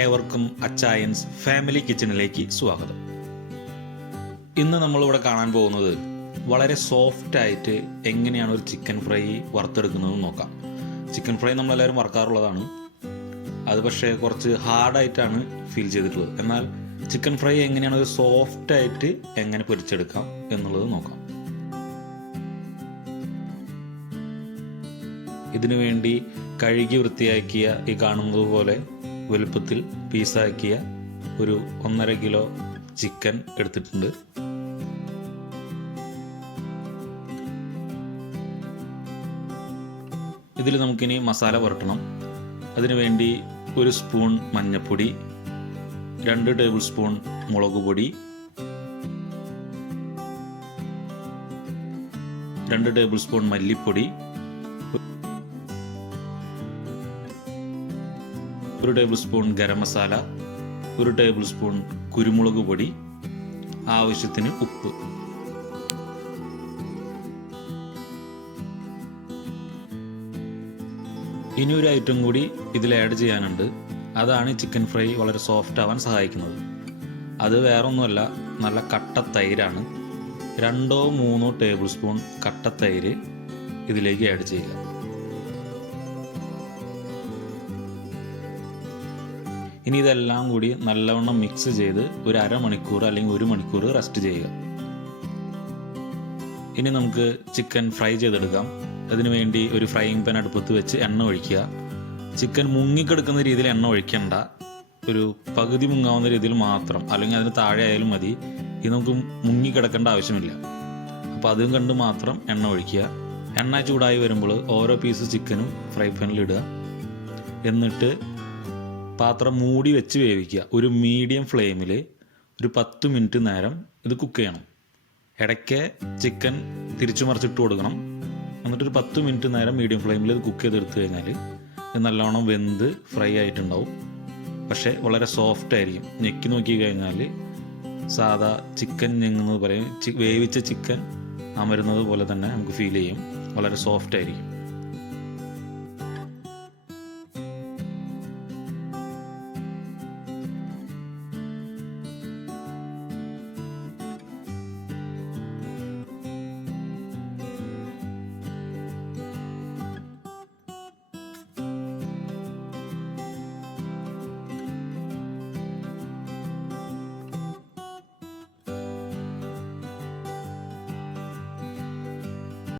ഏവർക്കും അച്ചായൻസ് ഫാമിലി കിച്ചണിലേക്ക് സ്വാഗതം. ഇന്ന് നമ്മളിവിടെ കാണാൻ പോകുന്നത് വളരെ സോഫ്റ്റായിട്ട് എങ്ങനെയാണ് ഒരു ചിക്കൻ ഫ്രൈ വറുത്തെടുക്കുന്നതെന്ന് നോക്കാം. ചിക്കൻ ഫ്രൈ നമ്മളെല്ലാവരും വറുക്കാറുള്ളതാണ്, അത് പക്ഷേ കുറച്ച് ഹാർഡായിട്ടാണ് ഫീൽ ചെയ്തിട്ടുള്ളത്. എന്നാൽ ചിക്കൻ ഫ്രൈ എങ്ങനെയാണ് ഒരു സോഫ്റ്റായിട്ട് എങ്ങനെ പൊരിച്ചെടുക്കാം എന്നുള്ളത് നോക്കാം. ഇതിനു വേണ്ടി കഴുകി വൃത്തിയാക്കിയ ഈ കാണുന്നത് പോലെ വലുപ്പത്തിൽ പീസാക്കിയ ഒരു 1.5 കിലോ ചിക്കൻ എടുത്തിട്ടുണ്ട്. ഇതിൽ നമുക്കിനി മസാല പുരട്ടണം. അതിനുവേണ്ടി 1 സ്പൂൺ മഞ്ഞൾപ്പൊടി, 2 ടേബിൾ സ്പൂൺ മുളക് പൊടി, 2 ടേബിൾ സ്പൂൺ മല്ലിപ്പൊടി, 1 table spoon garam masala, 1 table spoon കുരുമുളക് പൊടി, ആവശ്യത്തിന് ഉപ്പ്. ഇനി ഒരു ഐറ്റം കൂടി ഇതിൽ ആഡ് ചെയ്യാനുണ്ട്. അതാണ് ചിക്കൻ ഫ്രൈ വളരെ സോഫ്റ്റ് ആവാൻ സഹായിക്കുന്നത്. അത് വേറൊന്നുമല്ല, നല്ല കട്ട തൈരാണ്. 2-3 ടേബിൾ സ്പൂൺ കട്ട തൈര് ഇതിലേക്ക് ആഡ് ചെയ്യുക. ഇനി ഇതെല്ലാം കൂടി നല്ലവണ്ണം മിക്സ് ചെയ്ത് ഒരു അരമണിക്കൂർ അല്ലെങ്കിൽ 1 മണിക്കൂർ റെസ്റ്റ് ചെയ്യുക. ഇനി നമുക്ക് ചിക്കൻ ഫ്രൈ ചെയ്തെടുക്കാം. അതിനുവേണ്ടി ഒരു ഫ്രൈയിങ് പാൻ അടുപ്പത്ത് വെച്ച് എണ്ണ ഒഴിക്കുക. ചിക്കൻ മുങ്ങിക്കെടുക്കുന്ന രീതിയിൽ എണ്ണ ഒഴിക്കണ്ട, ഒരു പകുതി മുങ്ങാവുന്ന രീതിയിൽ മാത്രം, അല്ലെങ്കിൽ അതിന് താഴെ ആയാലും മതി. ഇത് നമുക്ക് മുങ്ങിക്കിടക്കേണ്ട ആവശ്യമില്ല. അപ്പോൾ അതും കണ്ട് മാത്രം എണ്ണ ഒഴിക്കുക. എണ്ണ ചൂടായി വരുമ്പോൾ ഓരോ പീസ് ചിക്കനും ഫ്രൈ പാനിൽ ഇടുക. എന്നിട്ട് പാത്രം മൂടി വെച്ച് വേവിക്കുക. ഒരു മീഡിയം ഫ്ലെയിമിൽ ഒരു 10 മിനിറ്റ് നേരം ഇത് കുക്ക് ചെയ്യണം. ഇടയ്ക്ക് ചിക്കൻ തിരിച്ചു മറിച്ചിട്ട് കൊടുക്കണം. എന്നിട്ടൊരു 10 മിനിറ്റ് നേരം മീഡിയം ഫ്ലെയിമിൽ ഇത് കുക്ക് ചെയ്തെടുത്തു കഴിഞ്ഞാൽ ഇത് നല്ലോണം വെന്ത് ഫ്രൈ ആയിട്ടുണ്ടാവും. പക്ഷേ വളരെ സോഫ്റ്റ് ആയിരിക്കും. ഞെക്കി നോക്കി കഴിഞ്ഞാൽ സാധാ ചിക്കൻ ഞെങ്ങുന്നത് പോലെ, വേവിച്ച ചിക്കൻ അമരുന്നത് പോലെ തന്നെ നമുക്ക് ഫീൽ ചെയ്യും. വളരെ സോഫ്റ്റ് ആയിരിക്കും.